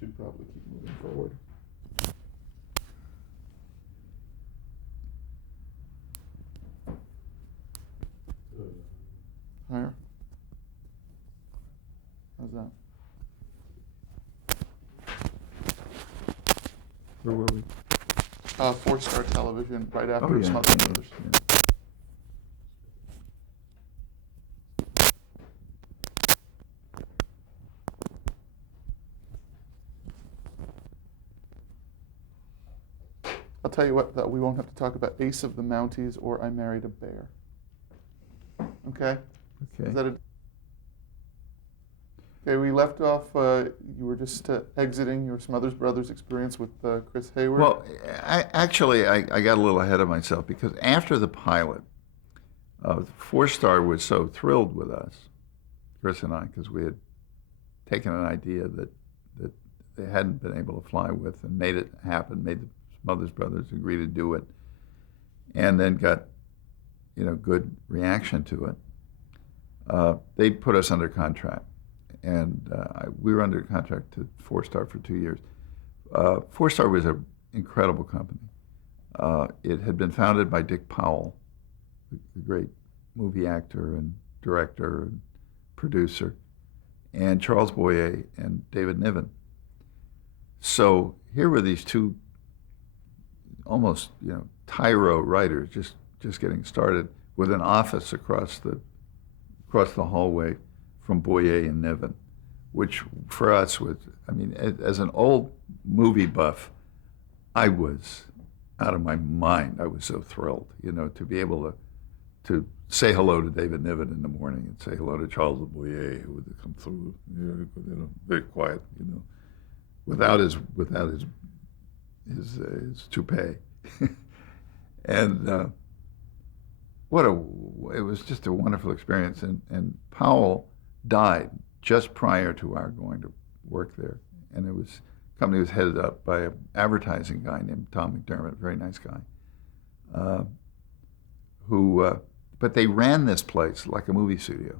should probably keep moving forward. Higher? How's that? Where were we? 4-star television, right after Oh, yeah. Smothers Brothers. Yeah. I'll tell you what, though, we won't have to talk about Ace of the Mounties or I Married a Bear. Okay? Okay. Is that a... Okay, we left off, you were just exiting your Smothers Brothers experience with Chris Hayward. Well, actually, I got a little ahead of myself because after the pilot, 4-Star was so thrilled with us, Chris and I, because we had taken an idea that they hadn't been able to fly with and made it happen, made the Smothers Brothers agree to do it, and then got, good reaction to it. They put us under contract. And we were under contract to 4-Star for 2 years. 4-Star was an incredible company. It had been founded by Dick Powell, the great movie actor and director and producer, and Charles Boyer and David Niven. So here were these two almost, tyro writers just getting started with an office across the hallway from Boyer and Niven, which for us was, as an old movie buff, I was out of my mind. I was so thrilled, to be able to say hello to David Niven in the morning and say hello to Charles Boyer, who would come through, very quiet, without his toupee, and it was just a wonderful experience. And Powell died just prior to our going to work there, and the company was headed up by an advertising guy named Tom McDermott, very nice guy, but they ran this place like a movie studio.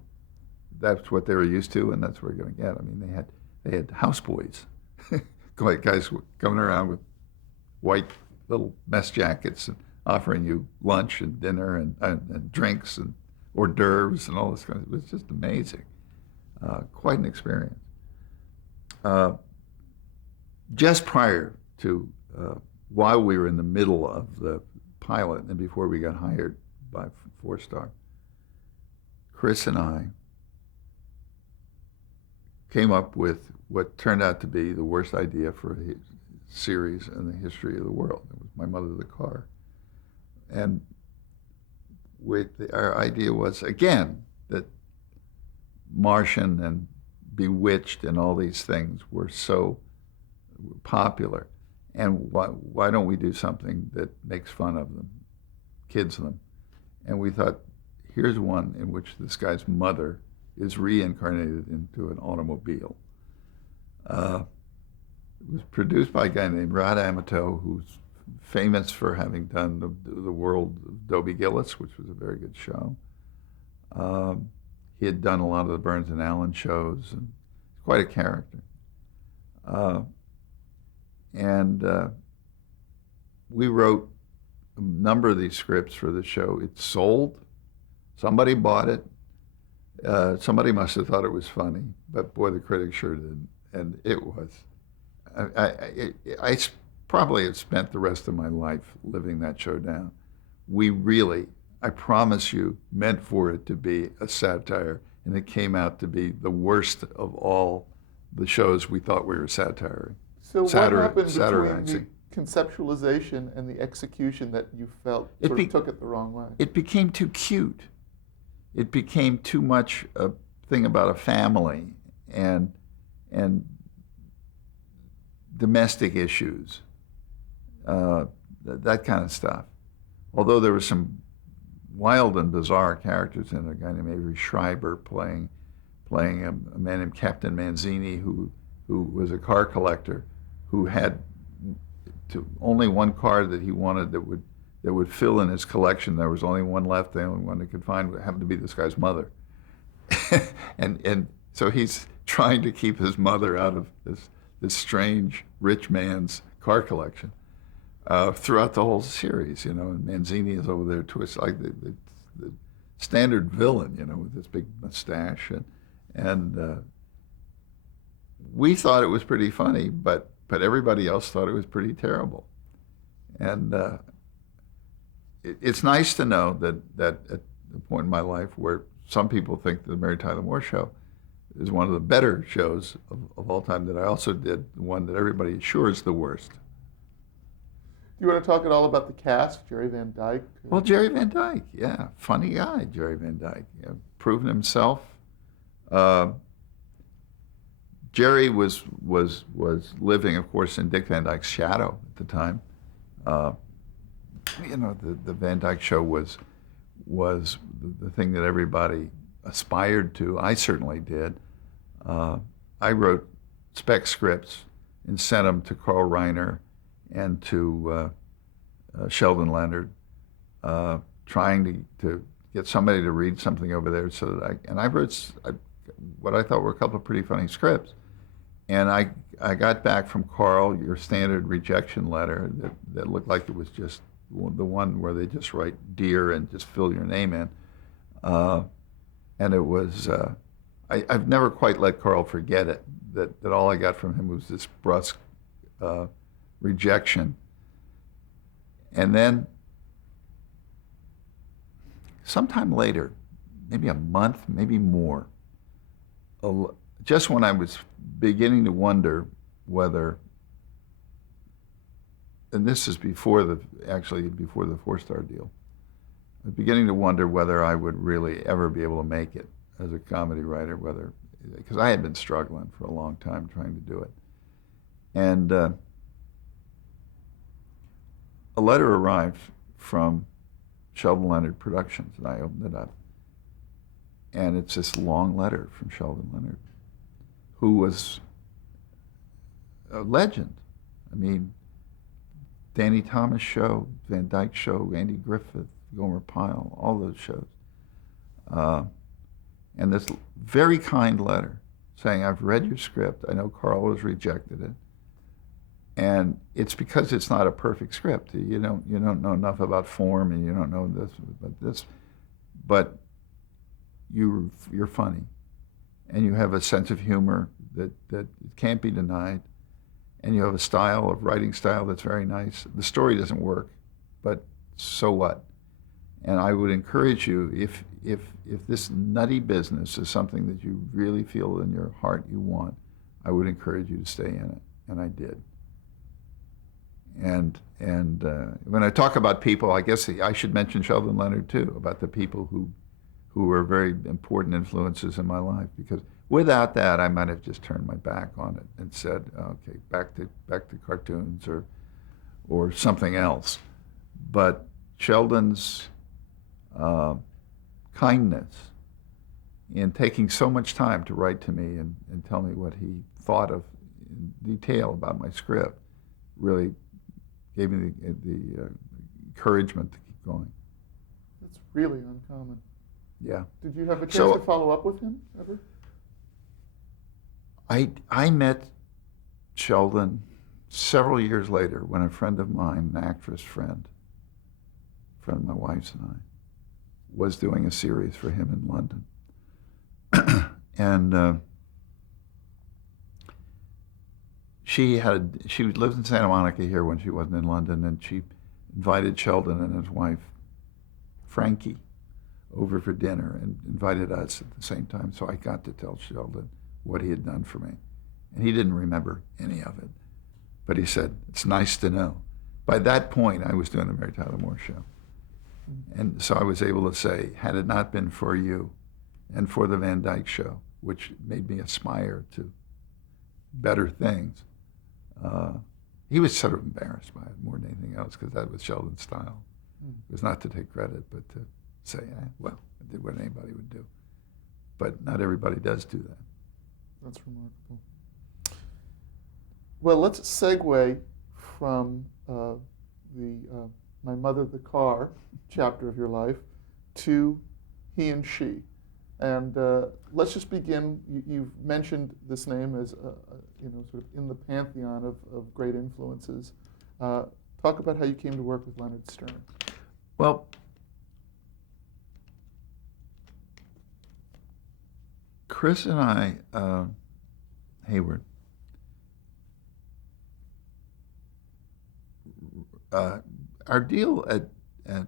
That's what they were used to, and that's what we're going to get. They had houseboys, guys coming around with white little mess jackets and offering you lunch and dinner and drinks and hors d'oeuvres and all this kind of. It was just amazing. Quite an experience. Just prior to, while we were in the middle of the pilot and before we got hired by 4-Star, Chris and I came up with what turned out to be the worst idea for a series in the history of the world. It was My Mother the Car. And our idea was, again, that Martian and Bewitched and all these things were so popular, and why don't we do something that makes fun of them, kids them? And we thought, here's one in which this guy's mother is reincarnated into an automobile. It was produced by a guy named Rod Amato, who's famous for having done the World of Dobie Gillis, which was a very good show. He had done a lot of the Burns and Allan shows, and quite a character. We wrote a number of these scripts for the show. It sold. Somebody bought it. Somebody must have thought it was funny, but boy, the critics sure didn't. And it was. I probably have spent the rest of my life living that show down. We really, I promise you, meant for it to be a satire, and it came out to be the worst of all the shows we thought we were satirizing. So what happened between the conceptualization and the execution that you felt took it the wrong way? It became too cute. It became too much a thing about a family and domestic issues, that kind of stuff. Although there were some wild and bizarre characters in it, a guy named Avery Schreiber playing a man named Captain Manzini, who was a car collector, who had only one car that he wanted that would fill in his collection. There was only one left. The only one he could find happened to be this guy's mother, and so he's trying to keep his mother out of this strange rich man's car collection throughout the whole series, you know. And Manzini is over there twisted like the standard villain, you know, with this big mustache, and we thought it was pretty funny, but everybody else thought it was pretty terrible. And it's nice to know that at the point in my life where some people think the Mary Tyler Moore Show is one of the better shows of all time, that I also did the one that everybody is sure is the worst. Do you want to talk at all about the cast, Jerry Van Dyke? Well, Jerry Van Dyke, yeah, funny guy, Jerry Van Dyke, proven himself. Jerry was living, of course, in Dick Van Dyke's shadow at the time. You know, the Van Dyke Show was the thing that everybody aspired to. I certainly did. I wrote spec scripts and sent them to Carl Reiner and to Sheldon Leonard, trying to get somebody to read something over there, so that I wrote what I thought were a couple of pretty funny scripts. And I got back from Carl your standard rejection letter that looked like it was just the one where they just write "Dear" and just fill your name in. And it was, I've never quite let Carl forget it, that all I got from him was this brusque rejection. And then sometime later, maybe a month, maybe more, just when I was beginning to wonder whether, and this is before the 4-star deal, I was beginning to wonder whether I would really ever be able to make it as a comedy writer, because I had been struggling for a long time trying to do it. And a letter arrived from Sheldon Leonard Productions, and I opened it up. And it's this long letter from Sheldon Leonard, who was a legend. I mean, Danny Thomas Show, Van Dyke Show, Andy Griffith, Gomer Pyle, all those shows. And this very kind letter saying, I've read your script. I know Carl has rejected it. And it's because it's not a perfect script. You don't know enough about form, and you don't know this, but you're funny, and you have a sense of humor that can't be denied, and you have a writing style that's very nice. The story doesn't work, but so what? And I would encourage you, if this nutty business is something that you really feel in your heart you want, I would encourage you to stay in it, and I did. And when I talk about people, I guess I should mention Sheldon Leonard too, about the people who were very important influences in my life, because without that, I might have just turned my back on it and said, okay, back to cartoons or something else. But Sheldon's kindness in taking so much time to write to me and tell me what he thought of in detail about my script really gave me the encouragement to keep going. That's really uncommon. Yeah. Did you have a chance to follow up with him ever? I met Sheldon several years later when a friend of mine, an actress friend of my wife's and I, was doing a series for him in London. And she lived in Santa Monica here when she wasn't in London, and she invited Sheldon and his wife, Frankie, over for dinner and invited us at the same time. So I got to tell Sheldon what he had done for me. And he didn't remember any of it. But he said, it's nice to know. By that point, I was doing the Mary Tyler Moore Show. And so I was able to say, had it not been for you and for the Van Dyke Show, which made me aspire to better things, he was sort of embarrassed by it more than anything else, because that was Sheldon's style. It was not to take credit, but to say, well, I did what anybody would do. But not everybody does do that. That's remarkable. Well, let's segue from My Mother the Car chapter of your life to He and She. And let's just begin. You've mentioned this name as sort of in the pantheon of great influences. Talk about how you came to work with Leonard Stern. Well, Chris and I, Hayward, our deal at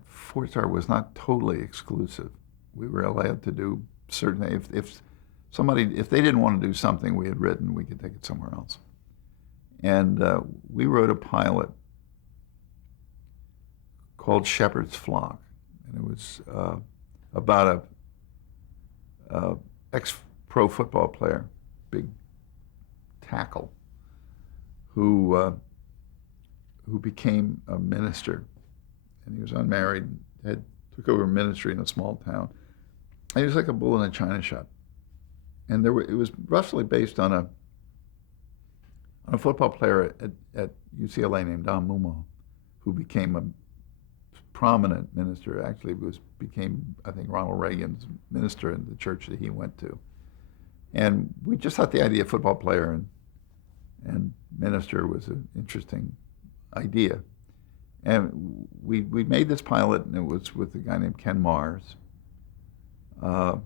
Four Star was not totally exclusive. We were allowed to do certain, if they didn't want to do something we had written, we could take it somewhere else. And we wrote a pilot called Shepherd's Flock, and it was about a ex-pro football player, big tackle, who became a minister, and he was unmarried, took over ministry in a small town. And he was like a bull in a china shop, and it was roughly based on a football player at UCLA named Don Mumo, who became a prominent minister. Actually, became, I think, Ronald Reagan's minister in the church that he went to. And we just thought the idea of football player and minister was an interesting idea. And we made this pilot, and it was with a guy named Ken Mars, who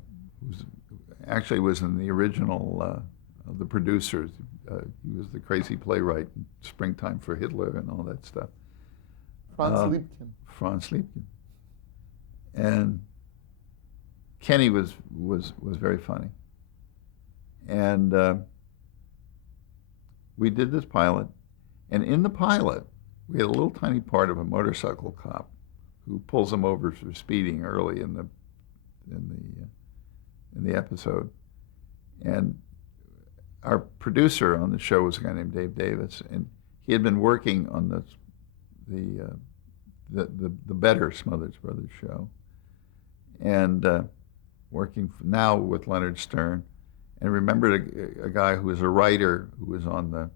actually was in the original of the producers. He was the crazy playwright in Springtime for Hitler and all that stuff. Franz Liebken. And Kenny was very funny. And we did this pilot, and in the pilot, we had a little tiny part of a motorcycle cop who pulls him over for speeding early in the episode. And our producer on the show was a guy named Dave Davis, and he had been working on the better Smothers Brothers show, and working now with Leonard Stern, and remembered a guy who was a writer who was on the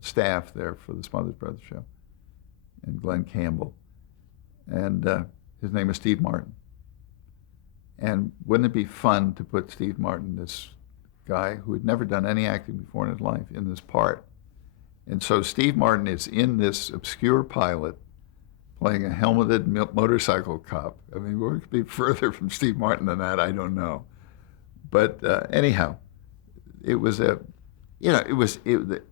staff there for the Smothers Brothers show, and Glenn Campbell, and his name is Steve Martin. And wouldn't it be fun to put Steve Martin, this guy who had never done any acting before in his life, in this part? And so Steve Martin is in this obscure pilot playing a helmeted motorcycle cop. I mean, where could be further from Steve Martin than that? I don't know. But anyhow, it was the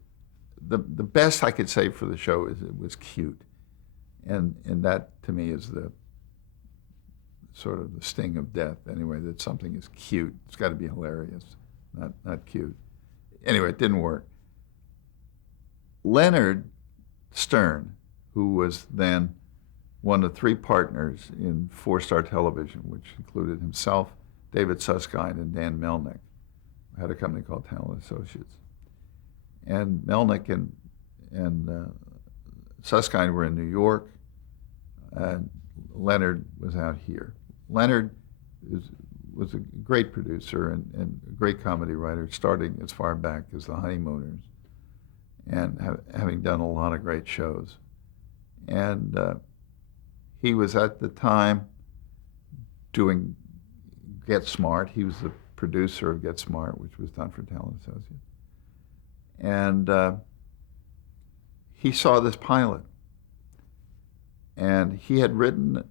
best I could say for the show is it was cute. And that, to me, is the sort of the sting of death, anyway, that something is cute. It's got to be hilarious, not cute. Anyway, it didn't work. Leonard Stern, who was then one of three partners in Four Star Television, which included himself, David Susskind, and Dan Melnick, had a company called Talent Associates. And Melnick and Susskind were in New York, and Leonard was out here. Leonard was a great producer and a great comedy writer, starting as far back as The Honeymooners, and having done a lot of great shows. And he was at the time doing Get Smart. He was the producer of Get Smart, which was done for Talent Associates. And he saw this pilot. And he had written,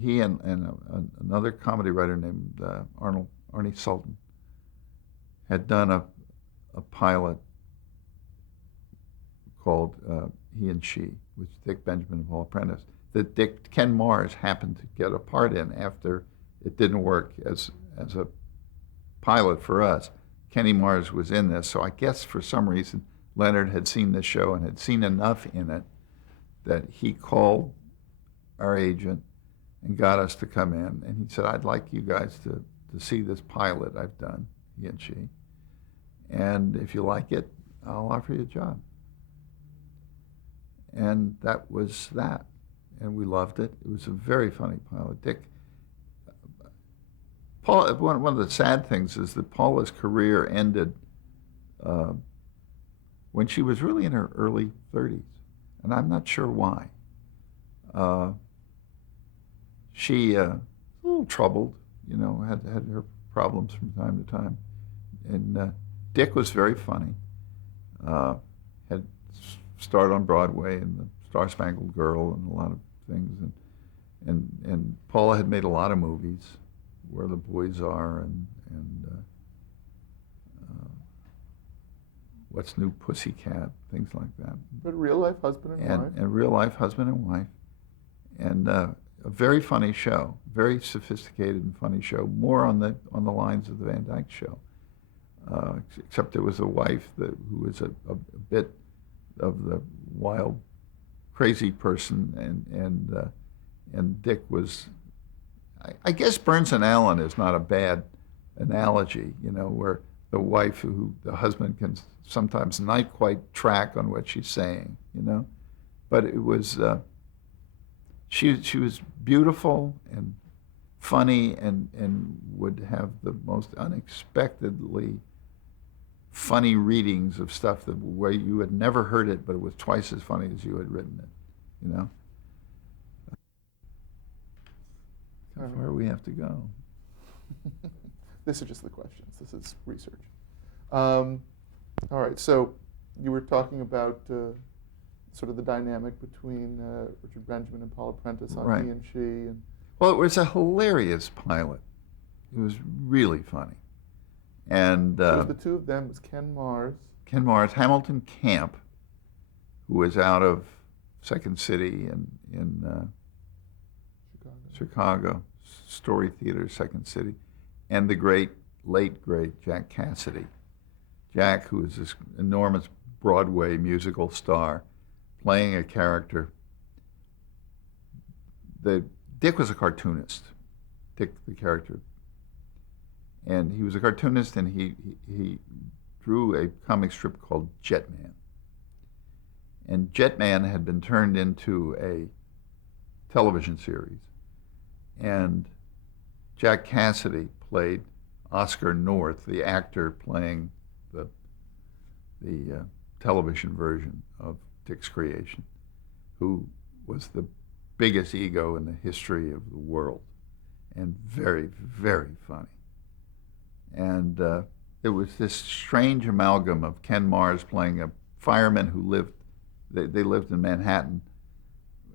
he and another comedy writer named Arnie Sultan had done a pilot called He and She, with Dick Benjamin and Paul Prentice, that Ken Mars happened to get a part in after it didn't work as a pilot for us. Kenny Mars was in this, so I guess for some reason Leonard had seen this show and had seen enough in it that he called our agent and got us to come in, and he said, I'd like you guys to see this pilot I've done, He and She, and if you like it, I'll offer you a job. And that was that, and we loved it. It was a very funny pilot. Paul, one of the sad things is that Paula's career ended when she was really in her early 30s, and I'm not sure why. She a little troubled, had her problems from time to time. And Dick was very funny. Had starred on Broadway in the Star Spangled Girl and a lot of things, and Paula had made a lot of movies, Where the Boys Are and What's New Pussycat, things like that. But real life husband and wife. And real life husband and wife. And a very funny show, very sophisticated and funny show, more on the lines of the Van Dyke Show. Except there was a wife who was a bit of the wild, crazy person, and Dick was. I guess Burns and Allan is not a bad analogy, where the wife who the husband can sometimes not quite track on what she's saying, but it was. She was beautiful and funny and would have the most unexpectedly funny readings of stuff where you had never heard it, but it was twice as funny as you had written it, How far we have to go? This is just the questions. This is research. All right, so you were talking about sort of the dynamic between Richard Benjamin and Paula Prentice on Right. He and She. And Well, it was a hilarious pilot. It was really funny. And so the two of them was Ken Mars. Ken Mars, Hamilton Camp, who was out of Second City in Chicago, Story Theater, Second City, and the late great Jack Cassidy. Jack, who is this enormous Broadway musical star, playing a character. Dick was a cartoonist, Dick the character. And he was a cartoonist, and he drew a comic strip called Jetman. And Jetman had been turned into a television series. And Jack Cassidy played Oscar North, the actor playing the television version of Dick's creation, who was the biggest ego in the history of the world, and very, very funny. And it was this strange amalgam of Ken Mars playing a fireman who they lived in Manhattan,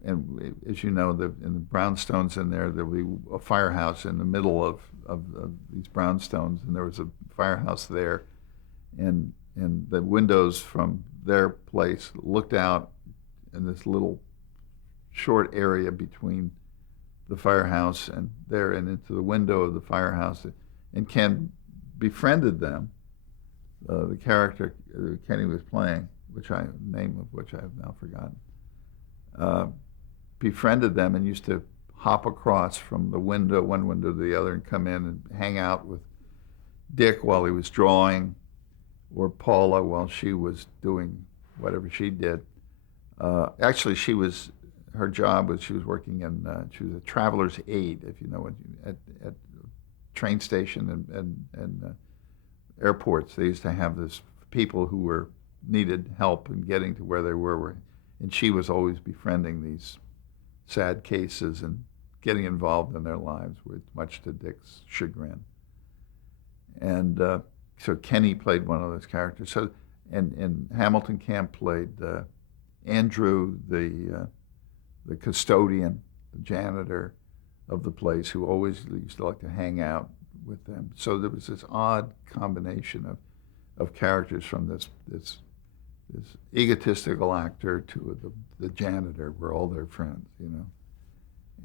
and as you know, in the brownstones in there'll be a firehouse in the middle of these brownstones, and there was a firehouse there, and the windows from their place looked out in this little short area between the firehouse and into the window of the firehouse, and Ken befriended them. The character Kenny was playing, name of which I have now forgotten, befriended them and used to hop across from one window to the other, and come in and hang out with Dick while he was drawing, or Paula while she was doing whatever she did. Actually, her job was she was working she was a traveler's aide, if you know, at train station and airports. They used to have this people who needed help in getting to where they were, and she was always befriending these sad cases and getting involved in their lives, much to Dick's chagrin. And so Kenny played one of those characters. So and Hamilton Camp played Andrew, the custodian, the janitor of the place, who always used to like to hang out with them. So there was this odd combination of characters, from this egotistical actor to the janitor, were all their friends,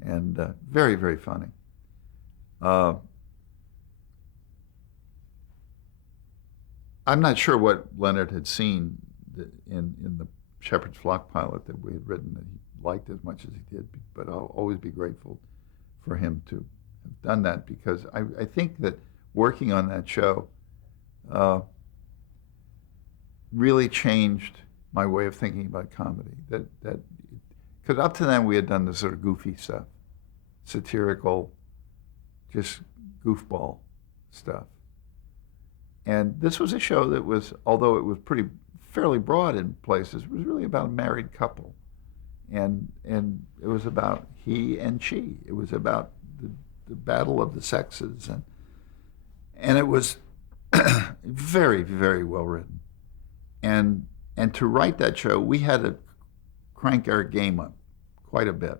and very, very funny. I'm not sure what Leonard had seen in the Shepherd's Flock pilot that we had written that he liked as much as he did, but I'll always be grateful for him to have done that, because I think that working on that show really changed my way of thinking about comedy. Because up to then we had done this sort of goofy stuff, satirical, just goofball stuff. And this was a show that was, although it was fairly broad in places, it was really about a married couple. And it was about he and she. It was about the battle of the sexes, and it was very, very well written. And to write that show, we had to crank our game up quite a bit,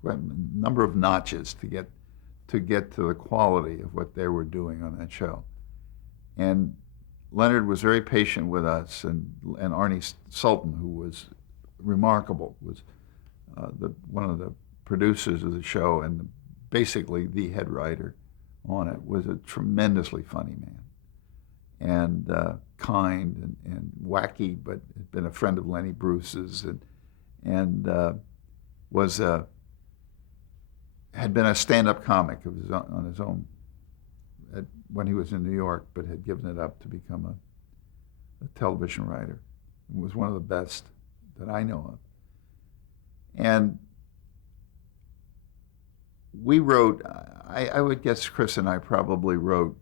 quite a number of notches to get to the quality of what they were doing on that show. And Leonard was very patient with us, and Arnie Sultan, who was remarkable, was one of the producers of the show and basically the head writer on it, was a tremendously funny man, and kind and wacky, but had been a friend of Lenny Bruce's, and was had been a stand-up comic of his on his own when he was in New York, but had given it up to become a television writer. He was one of the best that I know of. And we wrote, I would guess Chris and I probably wrote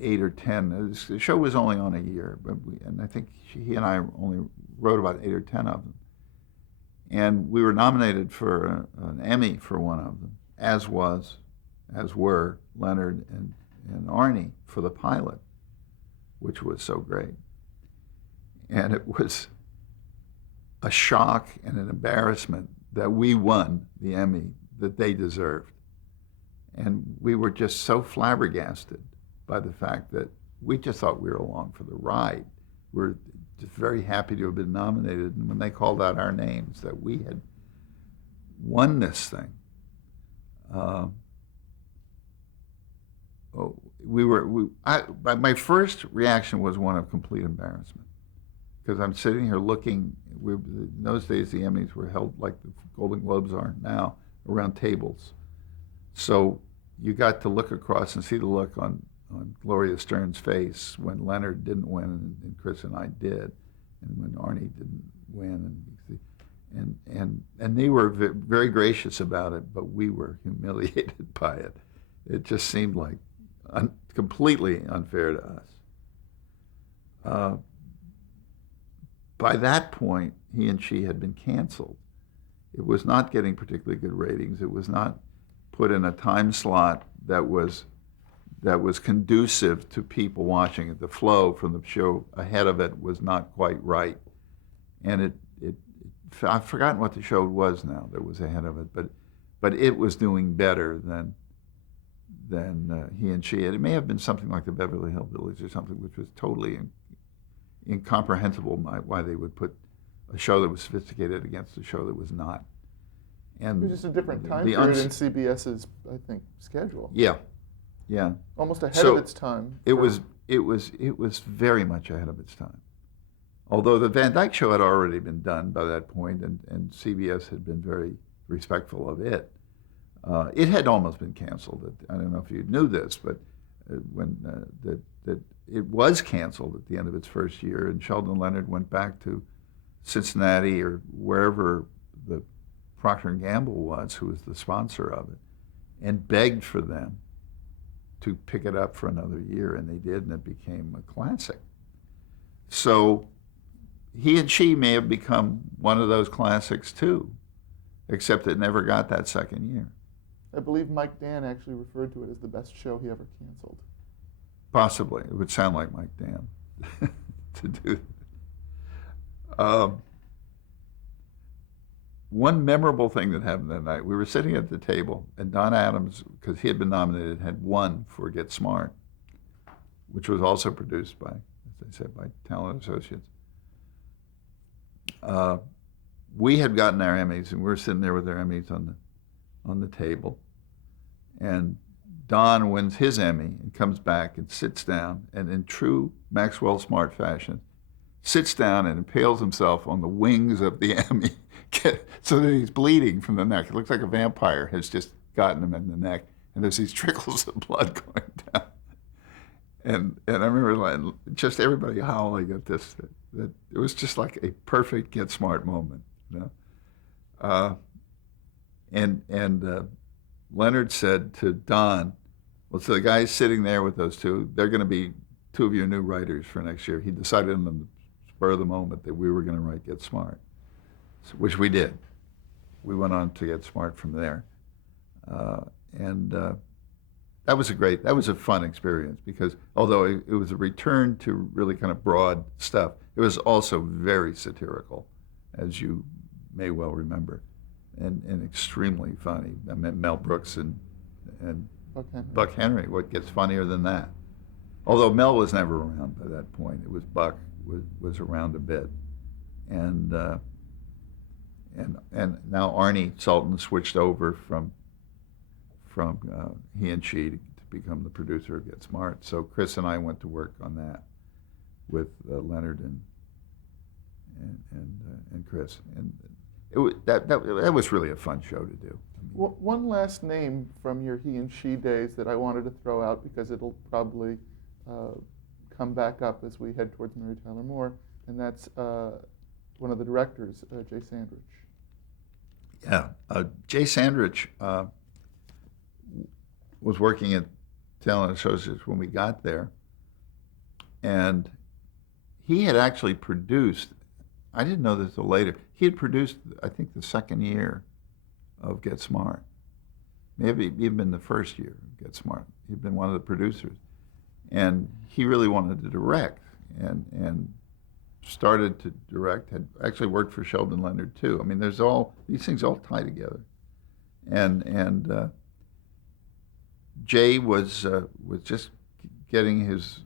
8 or 10. The show was only on a year, and I think he and I only wrote about 8 or 10 of them. And we were nominated for an Emmy for one of them, as were Leonard and Arnie for the pilot, which was so great. And it was a shock and an embarrassment that we won the Emmy that they deserved. And we were just so flabbergasted by the fact that we just thought we were along for the ride. We're just very happy to have been nominated. And when they called out our names, that we had won this thing, my first reaction was one of complete embarrassment, because I'm sitting here looking. In those days, the Emmys were held like the Golden Globes are now, around tables. So you got to look across and see the look on Gloria Stern's face when Leonard didn't win and Chris and I did, and when Arnie didn't win, and they were very gracious about it, but we were humiliated by it. It just seemed like completely unfair to us. By that point, he and she had been canceled. It was not getting particularly good ratings. It was not put in a time slot that was conducive to people watching it. The flow from the show ahead of it was not quite right, and I've forgotten what the show was now that was ahead of it, but it was doing better than he and she. It may have been something like the Beverly Hillbillies or something, which was totally incomprehensible why they would put a show that was sophisticated against a show that was not. And it was just a different time period in CBS's, I think, schedule. Yeah. Almost ahead of its time. It was very much ahead of its time. Although the Van Dyke Show had already been done by that point, and CBS had been very respectful of it. It had almost been canceled. I don't know if you knew this, but that it was canceled at the end of its first year, and Sheldon Leonard went back to Cincinnati or wherever the Procter & Gamble was, who was the sponsor of it, and begged for them to pick it up for another year, and they did, and it became a classic. So he and she may have become one of those classics too, except it never got that second year. I believe Mike Dan actually referred to it as the best show he ever canceled. Possibly. It would sound like Mike Dan to do that. One memorable thing that happened that night, we were sitting at the table, and Don Adams, because he had been nominated, had won for Get Smart, which was also produced by, as I said, by Talent Associates. We had gotten our Emmys, and we were sitting there with our Emmys on the table, and Don wins his Emmy and comes back and sits down, and in true Maxwell Smart fashion, sits down and impales himself on the wings of the Emmy so that he's bleeding from the neck. It looks like a vampire has just gotten him in the neck, and there's these trickles of blood going down. And I remember just everybody howling at this. That it was just like a perfect Get Smart moment, you know. And Leonard said to Don, well, so the guys sitting there with those two, they're going to be two of your new writers for next year. He decided on the spur of the moment that we were going to write Get Smart, which we did. We went on to Get Smart from there. and that was a fun experience because although it was a return to really kind of broad stuff, it was also very satirical, as you may well remember, and extremely funny. I mean, Mel Brooks and Buck Henry. What gets funnier than that? Although Mel was never around by that point, it was Buck was around a bit, and now Arnie Sultan switched over from he and she to become the producer of Get Smart. So Chris and I went to work on that with Leonard and Chris, and that was really a fun show to do. One last name from your he and she days that I wanted to throw out because it'll probably come back up as we head towards Mary Tyler Moore, and that's one of the directors, Jay Sandrich. Yeah, Jay Sandrich was working at Talent Associates when we got there, and he had actually produced, I didn't know this till later, he had produced, I think, the second year of Get Smart. Maybe even the first year of Get Smart. He'd been one of the producers. And he really wanted to direct and started to direct, had actually worked for Sheldon Leonard too. I mean, these things all tie together. And Jay was just getting his,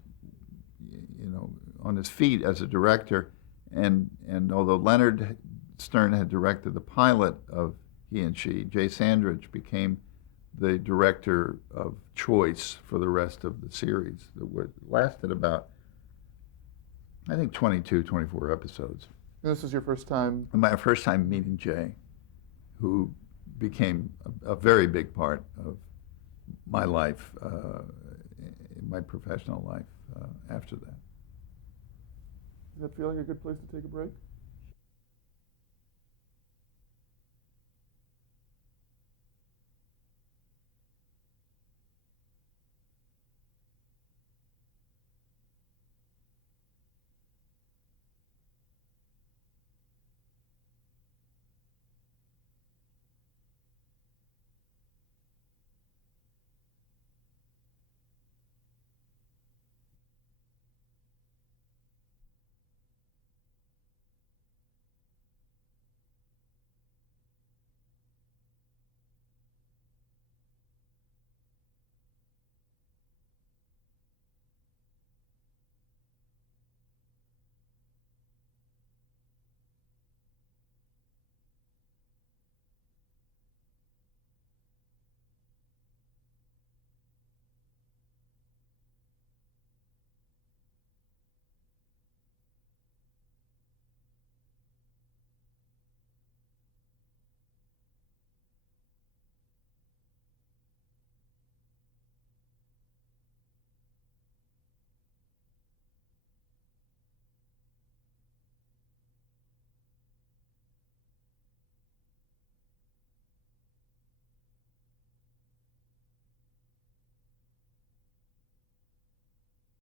on his feet as a director. And although Leonard Stern had directed the pilot of He and She, Jay Sandrich became the director of choice for the rest of the series that lasted about, I think, 22, 24 episodes. And this was your first time? My first time meeting Jay, who became a very big part of my life, my professional life after that. Does that feel like a good place to take a break?